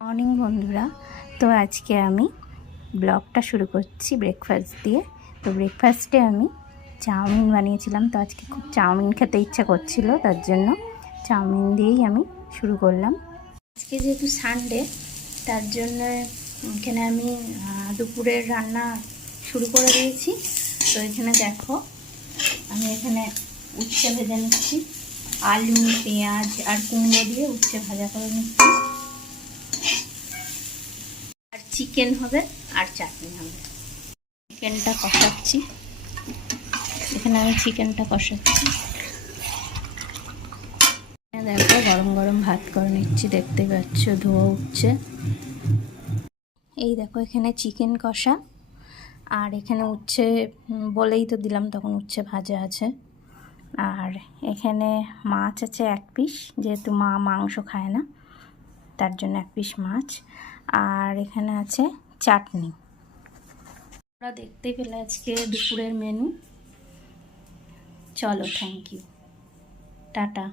Morning বন্ধুরা, তো আজকে আমি ব্লগটা শুরু করছি ব্রেকফাস্ট দিয়ে। তো ব্রেকফাস্টে আমি চাউমিন বানিয়েছিলাম। তো আজকে খুব চাউমিন খেতে ইচ্ছা করছিল, তার জন্য চাউমিন দিয়েই আমি শুরু করলাম। আজকে যেহেতু সানডে, তার জন্য এখানে আমি দুপুরের রান্না শুরু করে দিয়েছি। তো এখানে দেখো, আমি এখানে উচ্ছে ভেজে নিচ্ছি। আলু, পেঁয়াজ আর কুমড়ো দিয়ে উচ্ছে ভাজা করে নিচ্ছি। আর চিকেন হবে আর চাটনি হবে। চিকেনটা কষাচ্ছি, এখানে আমি চিকেনটা কষাচ্ছি। দেখো, গরম গরম ভাত করে নিচ্ছি, দেখতে পাচ্ছ ধোয়া উঠছে। এই দেখো, এখানে চিকেন কষা আর এখানে উচ্ছে বলেই তো দিলাম, তখন উচ্ছে ভাজা আছে। আর এখানে মাছ আছে 1 পিস, যেহেতু মা মাংস খায় না, তার জন্য 1 পিস মাছ। আর এখানে আছে চাটনি। তোমরা দেখতে পেলে আজকে দুপুরের মেনু। চলো, থ্যাংক ইউ, টাটা।